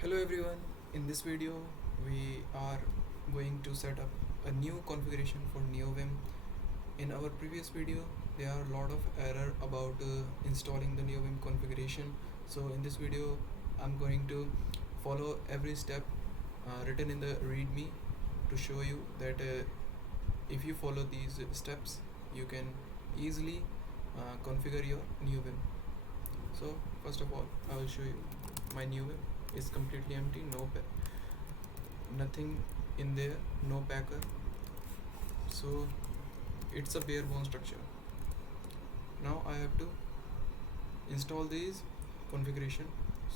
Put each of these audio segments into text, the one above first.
Hello everyone, in this video we are going to set up a new configuration for Neovim. In our previous video there are a lot of error about installing the Neovim configuration. So in this video I'm going to follow every step written in the readme to show you that if you follow these steps you can easily configure your Neovim. So first of all I will show you my Neovim is completely empty, nothing in there, no packer, so it's a bare bone structure. Now I have to install these configuration,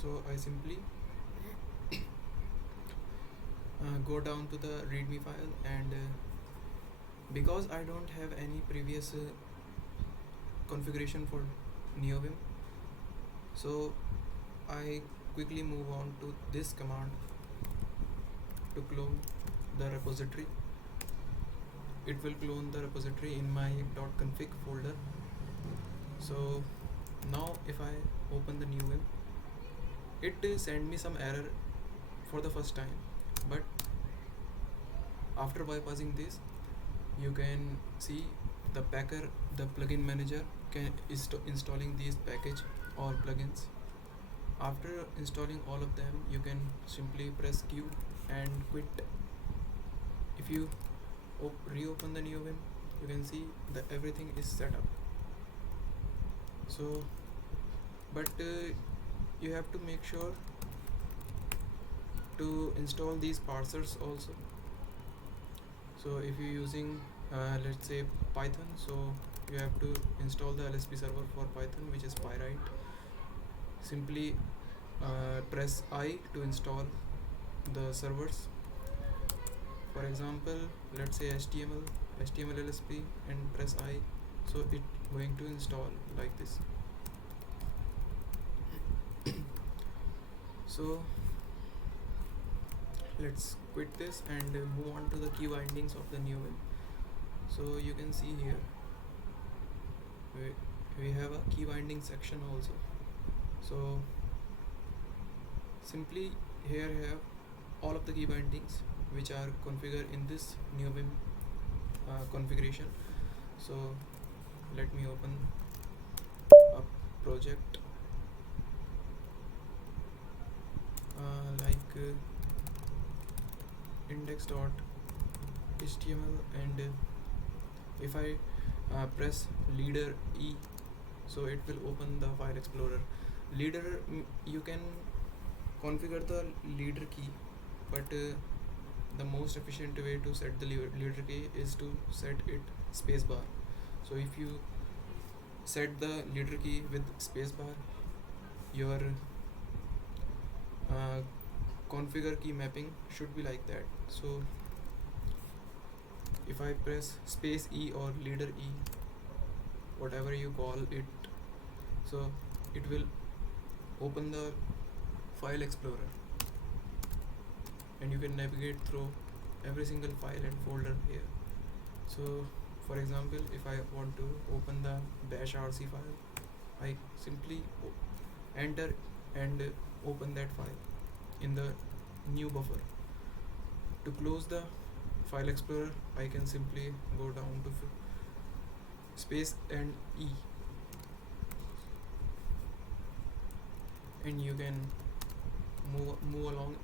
so I simply go down to the readme file and because I don't have any previous configuration for Neovim, so I quickly move on to this command to clone the repository. It will clone the repository in my .config folder. So now if I open the Neovim, it send me some error for the first time, but after bypassing this you can see the packer, the plugin manager can installing these package or plugins. After installing all of them you can simply press Q and quit. If you reopen the Neovim, you can see that everything is set up. So but you have to make sure to install these parsers also. So if you're using let's say Python, so you have to install the LSP server for Python, which is Pyrite. Simply press I to install the servers. For example, let's say HTML LSP and press I, so it going to install like this. So let's quit this and move on to the key bindings of the Neovim. So you can see here we have a key binding section also. So simply here I have all of the key bindings which are configured in this Neovim configuration. So let me open a project like index.html, and if I press leader E, so it will open the file explorer. Leader, you can configure the leader key, but the most efficient way to set the leader key is to set it spacebar. So if you set the leader key with spacebar, your configure key mapping should be like that. So if I press space E or leader E, whatever you call it, so it will open the file explorer and you can navigate through every single file and folder here. So for example, if I want to open the bash rc file, I simply enter and open that file in the new buffer. To close the file explorer, I can simply go down to space and E, and you can move along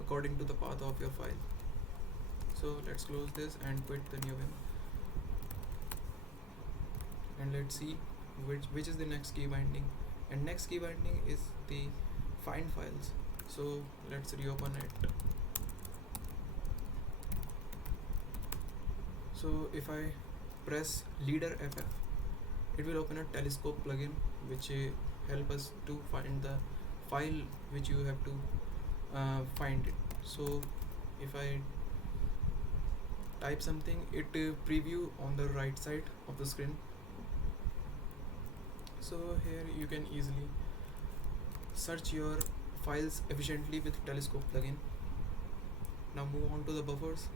according to the path of your file. So let's close this and quit the Neovim, and let's see which is the next key binding. And next key binding is the find files. So let's reopen it. So if I press leader FF, it will open a telescope plugin which help us to find the file which you have to find it. So if I type something, it preview on the right side of the screen. So here you can easily search your files efficiently with telescope plugin. Now move on to the buffers.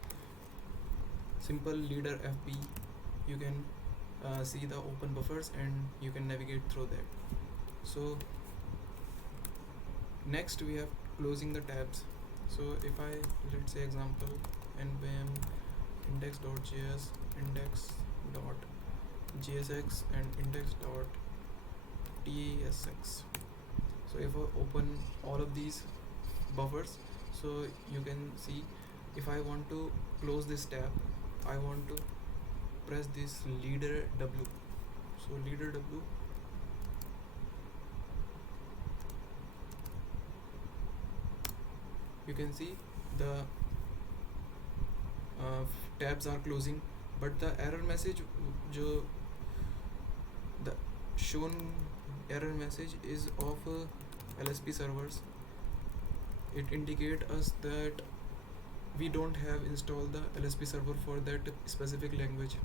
Simple leader FB, you can see the open buffers and you can navigate through that. So Next we have closing the tabs. So if I, let's say example, nvim index.js, index.jsx and index.tsx. So if I open all of these buffers, so you can see if I want to close this tab, I want to press this leader W. So leader W, you can see the tabs are closing, but the error message, jo the shown error message is of LSP servers. It indicate us that we don't have installed the LSP server for that specific language.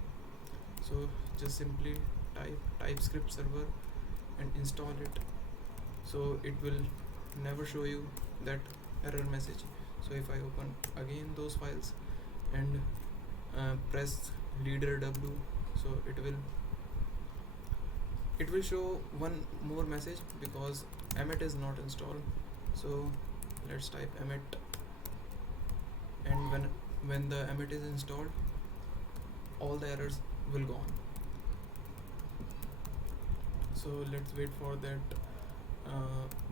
So just simply type TypeScript server and install it. So it will never show you that error message. So if I open again those files and press leader W, so it will show one more message because emmet is not installed. So let's type emmet, and when the emmet is installed, all the errors will go on. So let's wait for that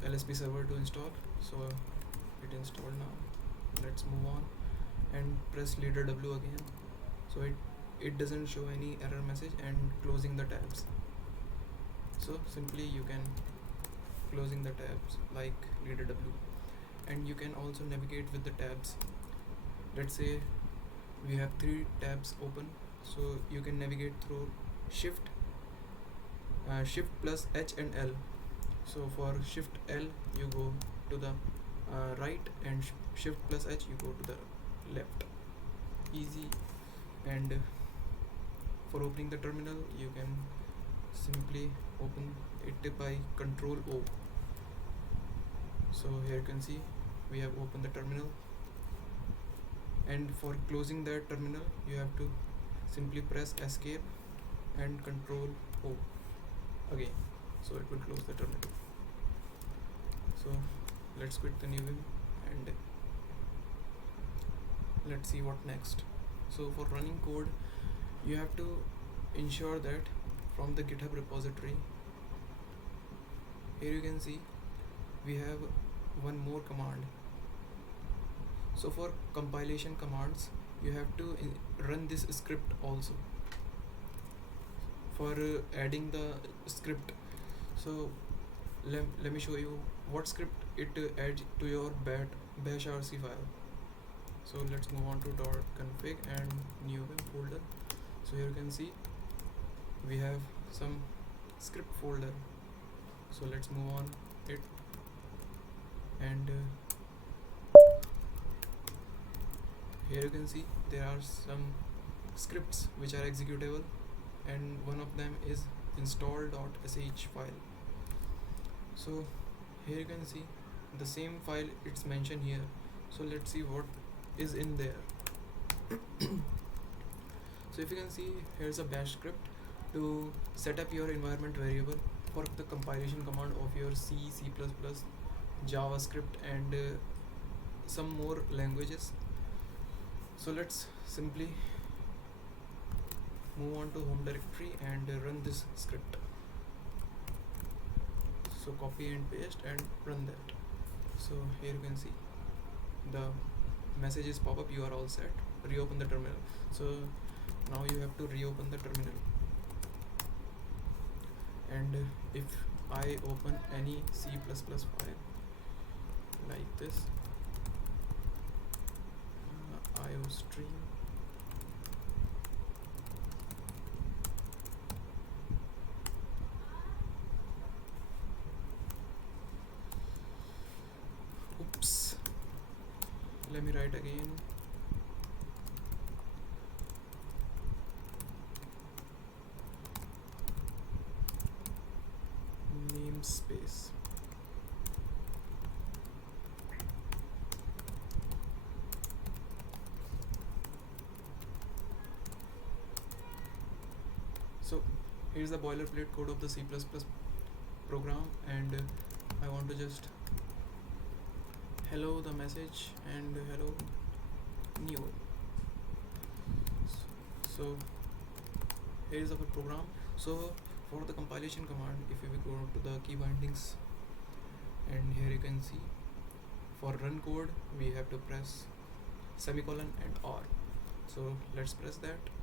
LSP server to install. So it installed now. Let's move on and press leader W again. So it doesn't show any error message and closing the tabs. So simply you can closing the tabs like leader W, and you can also navigate with the tabs. Let's say we have 3 tabs open, so you can navigate through shift plus H and L. So for shift L you go to the right, and shift plus H you go to the left. Easy. And for opening the terminal, you can simply open it by Control O. So here you can see we have opened the terminal, and for closing that terminal you have to simply press escape and Control O again, so it will close the terminal. So let's quit the Neovim and let's see what next. So for running code, you have to ensure that from the GitHub repository, here you can see we have one more command. So for compilation commands, you have to run this script also for adding the script. So let me show you what script it adds to your bash rc file. So let's move on to .config and Neovim folder. So here you can see we have some script folder. So let's move on it, and here you can see there are some scripts which are executable, and one of them is install.sh file. So here you can see the same file it's mentioned here. So let's see what is in there. So if you can see, here's a bash script to set up your environment variable for the compilation command of your C, C++, JavaScript and some more languages. So let's simply move on to home directory and run this script. So copy and paste and run that. So here you can see the messages pop up, you are all set, reopen the terminal. So now you have to reopen the terminal, and if I open any C++ file like this, iostream, oops, let me write again. Namespace. So here's the boilerplate code of the C++ program, and I want to just hello the message and hello new. So here is our program. So for the compilation command, if we go to the key bindings, and here you can see for run code we have to press semicolon and R. So let's press that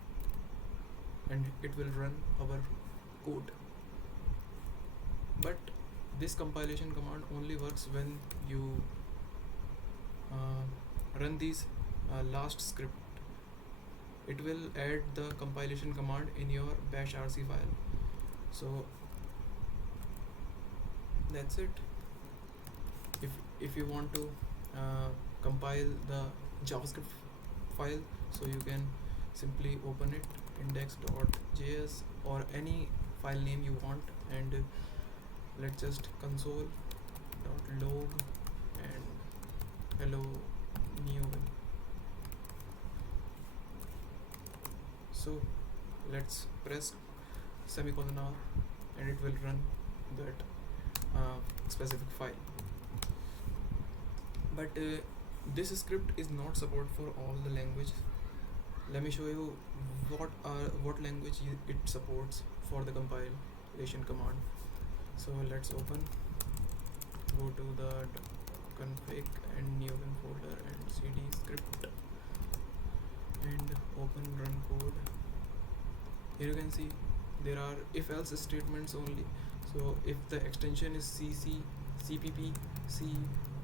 and it will run our code. But this compilation command only works when you run these last script. It will add the compilation command in your bash rc file. So that's it. If you want to compile the javascript file, so you can simply open it, index.js or any file name you want, and let's just console.log and hello Neovim. So let's press semicolon R and it will run that specific file. But this script is not support for all the language. Let me show you what language it supports for the compilation command. So let's open, go to the config and Neovim folder and cd script and open run code. Here you can see there are if else statements only. So if the extension is cc, cpp, c,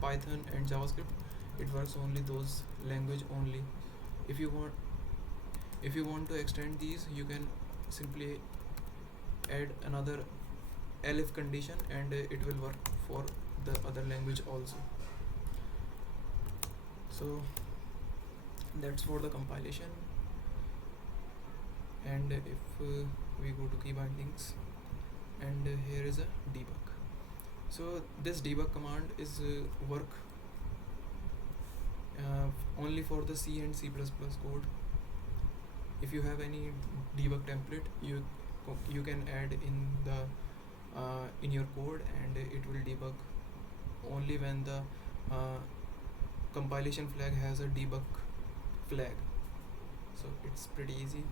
python and javascript, it works only those language only. If you want to extend these, you can simply add another elif condition and it will work for the other language also. So that's for the compilation. And if we go to key bindings, and here is a debug. So this debug command is work only for the C and C++ code. If you have any debug template, you can add in the in your code, and it will debug only when the compilation flag has a debug flag. So it's pretty easy.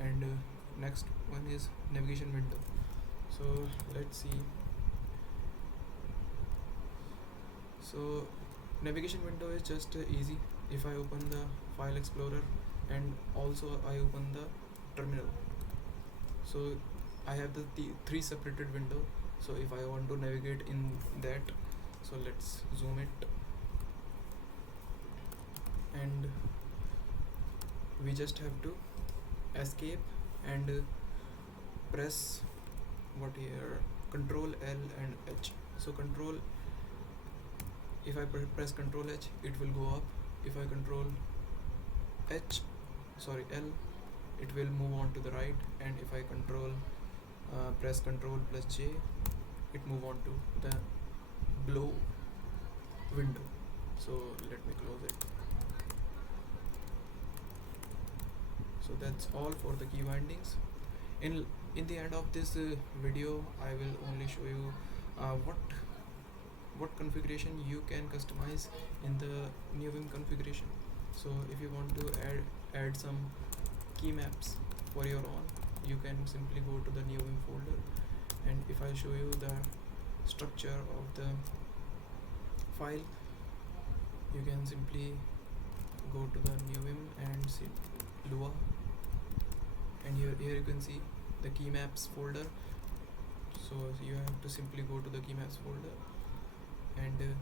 And next one is navigation window. So let's see. So navigation window is just easy. If I open the file explorer and also I open the terminal, so I have the three separated window. So if I want to navigate in that, so let's zoom it, and we just have to escape and press what here, control L and H. So control, if I press control H, it will go up. If I control L, it will move on to the right, and if I press control plus J, it move on to the below window. So let me close it. So that's all for the key bindings. In the end of this video, I will only show you what configuration you can customize in the Neovim configuration. So if you want to add some key maps for your own, you can simply go to the Neovim folder, and if I show you the structure of the file, you can simply go to the Neovim and see Lua, and here you can see the key maps folder. So you have to simply go to the key maps folder, and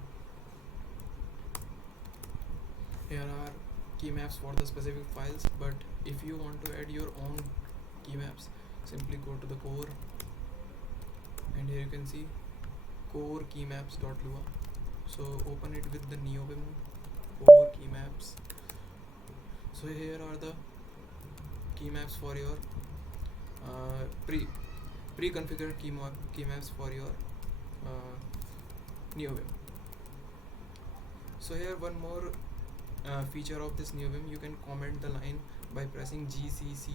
here are key maps for the specific files. But if you want to add your own key maps, simply go to the core, and here you can see core key maps.lua. So open it with the Neovim core key maps. So here are the key maps for your pre-configured key maps for your Neovim. So here one more feature of this Neovim, you can comment the line by pressing GCC.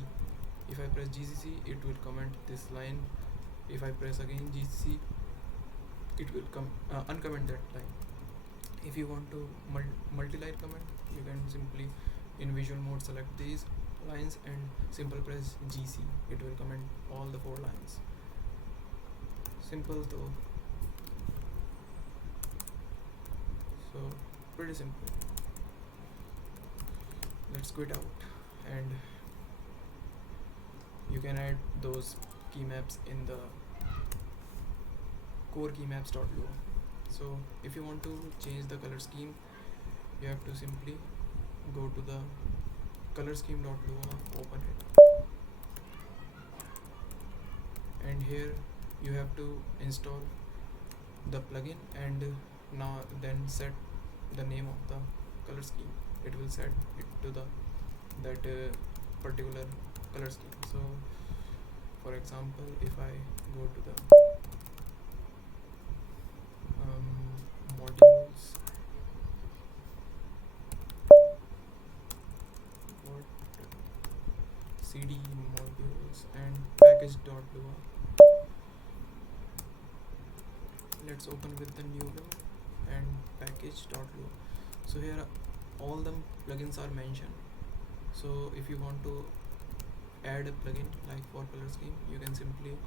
If I press GCC, it will comment this line. If I press again GCC, it will uncomment that line. If you want to multi-line comment, you can simply in visual mode select these lines and simple press GC. It will comment all the 4 lines. Simple though. So pretty simple. Let's quit out, and you can add those key maps in the core keymaps.lua. So if you want to change the color scheme, you have to simply go to the color scheme.lua, open it, and here you have to install the plugin, and now then set the name of the color scheme. It will set it to the that particular color scheme. So for example, if I go to the modules, what cd modules and package.lua, let's open with the Neovim and package.lua. So here all the plugins are mentioned. So if you want to add a plugin like for color scheme, you can simply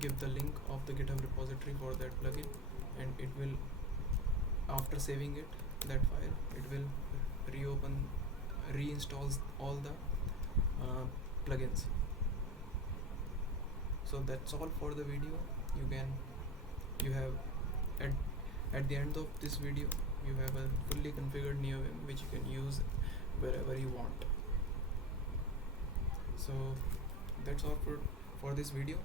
give the link of the GitHub repository for that plugin, and it will, after saving it, that file, it will reinstalls all the plugins. So that's all for the video. You have at the end of this video, you have a fully configured Neovim which you can use wherever you want. So that's all for this video.